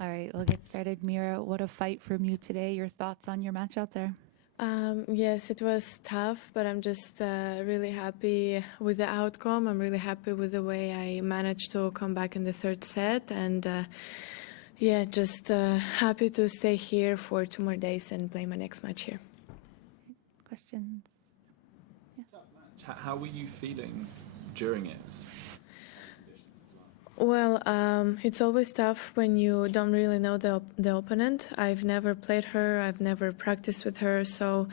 All right, we'll get started. Mirra, what a fight from you today. Your thoughts on your match out there? Yes, it was tough, but I'm just really happy with the outcome. I'm really happy with the way I managed to come back in the third set. And yeah, just happy to stay here for 2 more days and play my next match here. Questions? Yeah. How were you feeling during it? Well, it's always tough when you don't really know the opponent. I've never played her. I've never practiced with her. So,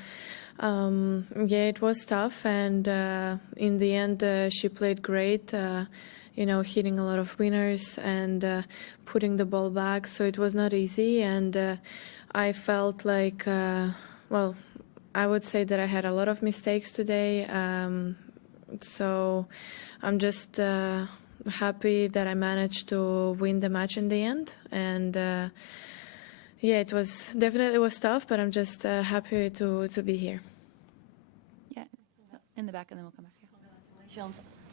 yeah, it was tough. And in the end, she played great, hitting a lot of winners and putting the ball back. So it was not easy. And I felt like, well, I would say that I had a lot of mistakes today. So I'm just happy that I managed to win the match in the end. And yeah, it was definitely tough, but I'm just happy to be here. Yeah, in the back, and then we'll come back here.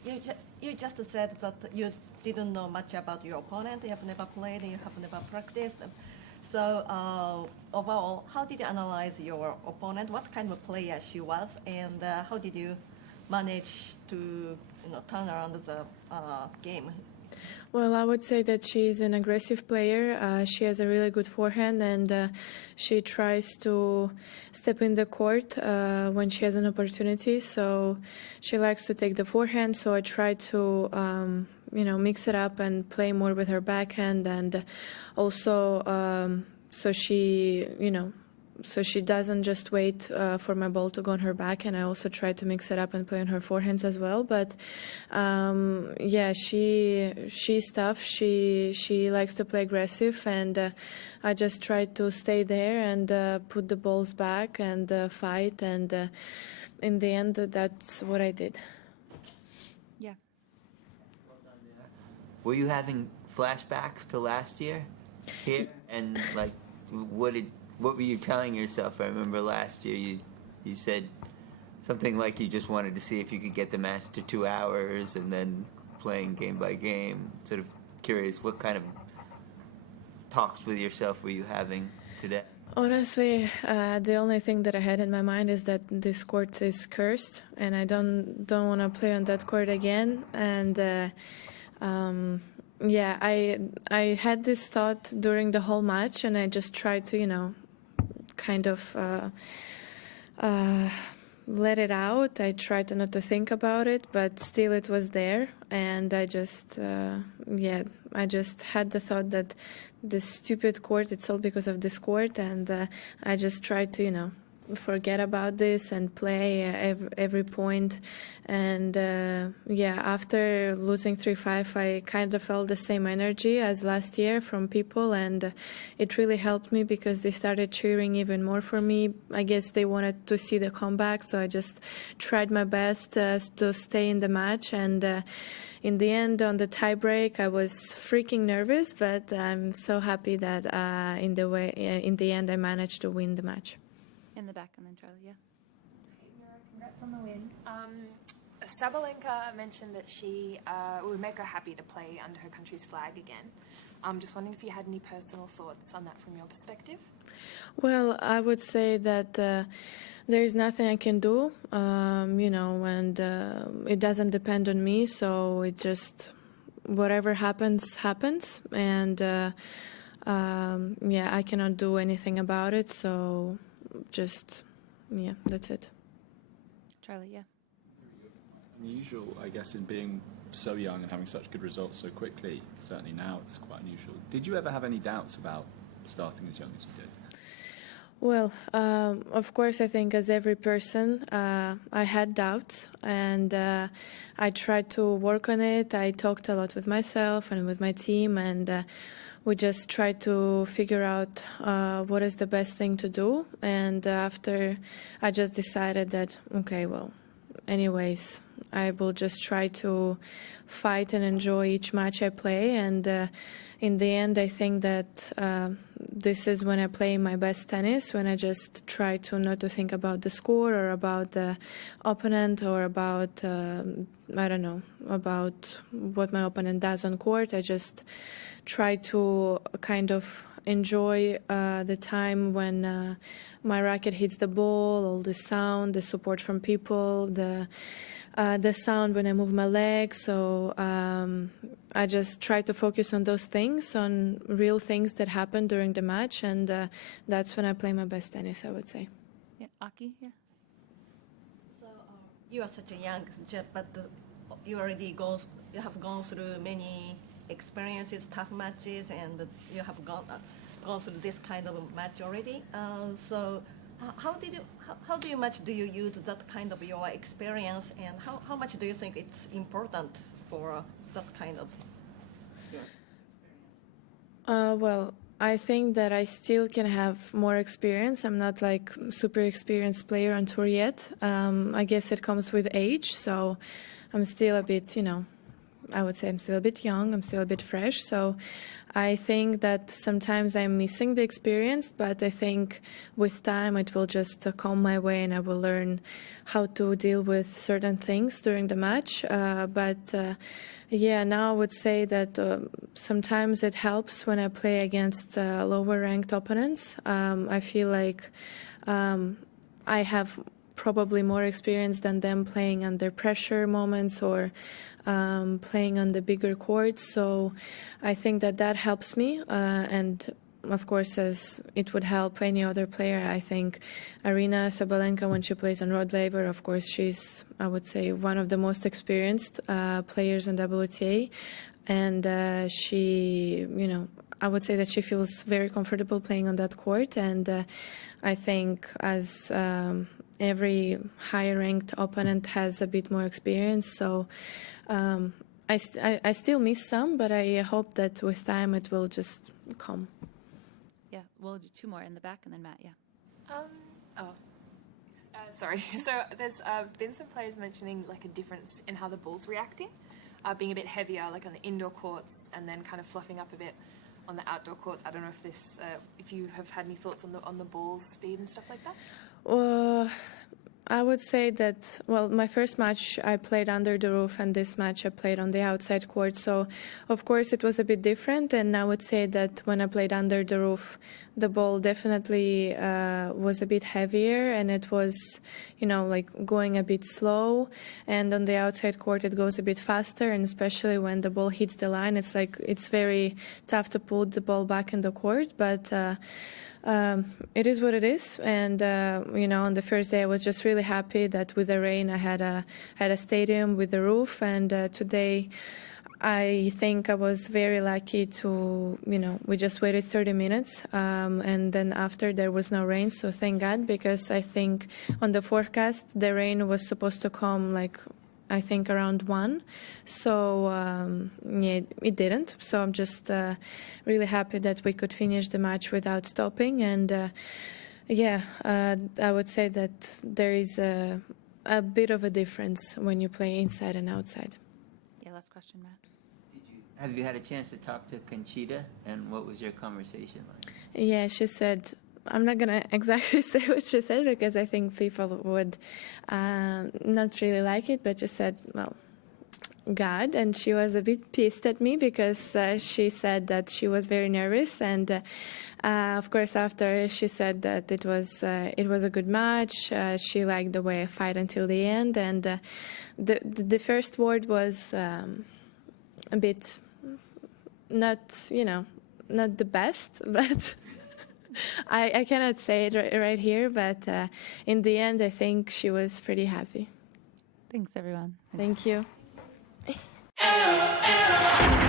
Congratulations. You just said that you didn't know much about your opponent. You have never played, you have never practiced. So overall, how did you analyze your opponent? What kind of player she was, and how did you manage to turn around the game? Well, I would say that she's an aggressive player. She has a really good forehand, and she tries to step in the court when she has an opportunity. So she likes to take the forehand. So I try to, mix it up and play more with her backhand, and also so she doesn't just wait for my ball to go on her back, and I also try to mix it up and play on her forehands as well. But yeah, she's tough. She likes to play aggressive, and I just try to stay there and put the balls back and fight. And in the end, that's what I did. Yeah. Were you having flashbacks to last year here? And like, what were you telling yourself? I remember last year you said something like you just wanted to see if you could get the match to 2 hours and then playing game by game. Sort of curious, what kind of talks with yourself were you having today? Honestly, the only thing that I had in my mind is that this court is cursed, and I don't want to play on that court again. And yeah, I had this thought during the whole match, and I just tried to, kind of let it out. I tried not to think about it, but still it was there. And I just, I just had the thought that this stupid court, it's all because of this court. And I just tried to, forget about this and play every point. And yeah, after losing 3-5, I kind of felt the same energy as last year from people, and it really helped me because they started cheering even more for me. I guess they wanted to see the comeback, so I just tried my best to stay in the match. And in the end, on the tie break, I was freaking nervous, but I'm so happy that in the end I managed to win the match. In the back, and then Charlie, yeah. Mirra, congrats on the win. Sabalenka mentioned that she would make her happy to play under her country's flag again. I'm just wondering if you had any personal thoughts on that from your perspective? Well, I would say that there is nothing I can do, and it doesn't depend on me, so it just, whatever happens, happens. And yeah, I cannot do anything about it, so just, yeah, that's it. Charlie, yeah. Unusual, I guess, in being so young and having such good results so quickly. Certainly now it's quite unusual. Did you ever have any doubts about starting as young as you did? Well, of course, I think as every person, I had doubts, and I tried to work on it. I talked a lot with myself and with my team, and we just tried to figure out what is the best thing to do. And after, I just decided that, okay, well, anyways, I will just try to fight and enjoy each match I play. And in the end, I think that this is when I play my best tennis, when I just try to not to think about the score or about the opponent or about, I don't know, about what my opponent does on court. I just try to kind of enjoy the time when my racket hits the ball, all the sound, the support from people, the sound when I move my legs. So I just try to focus on those things, on real things that happen during the match, and that's when I play my best tennis, I would say. Yeah, Aki, yeah. So you are such a young, but you have gone through many experiences, tough matches, and you have gone through this kind of match already. So how much do you use that kind of your experience, and how much do you think it's important for that kind of your experience? Well, I think that I still can have more experience. I'm not like super experienced player on tour yet. I guess it comes with age, so I'm still a bit, I would say I'm still a bit young, I'm still a bit fresh. So I think that sometimes I'm missing the experience, but I think with time it will just come my way and I will learn how to deal with certain things during the match. Now I would say that sometimes it helps when I play against lower ranked opponents. I feel like I have probably more experience than them playing under pressure moments or playing on the bigger courts. So I think that helps me. And of course, as it would help any other player, I think Aryna Sabalenka, when she plays on Rod Laver, of course, she's, I would say, one of the most experienced players in WTA. And she, I would say that she feels very comfortable playing on that court. And I think as every higher ranked opponent has a bit more experience. So I still miss some, but I hope that with time it will just come. Yeah, we'll do two more in the back and then Matt, yeah. Sorry. So there's been some players mentioning like a difference in how the ball's reacting, being a bit heavier like on the indoor courts and then kind of fluffing up a bit on the outdoor courts. I don't know if if you have had any thoughts on the ball speed and stuff like that? I would say that, my first match I played under the roof and this match I played on the outside court. So, of course, it was a bit different. And I would say that when I played under the roof, the ball definitely was a bit heavier and it was, like going a bit slow. And on the outside court, it goes a bit faster. And especially when the ball hits the line, it's very tough to pull the ball back in the court. But it is what it is, and on the first day I was just really happy that with the rain I had a stadium with a roof, and today I think I was very lucky to we just waited 30 minutes and then after there was no rain, so thank God, because I think on the forecast the rain was supposed to come I think around 1. So, it didn't. So I'm just really happy that we could finish the match without stopping. And, I would say that there is a bit of a difference when you play inside and outside. Yeah, last question, Matt. Have you had a chance to talk to Conchita, and what was your conversation like? Yeah, she said, I'm not going to exactly say what she said because I think people would not really like it, but she said, God, and she was a bit pissed at me because she said that she was very nervous, and of course after she said that it was a good match. She liked the way I fight until the end, and the first word was a bit not the best, but I cannot say it right here, but in the end I think she was pretty happy. Thanks, everyone. Thank you. Arrow, arrow.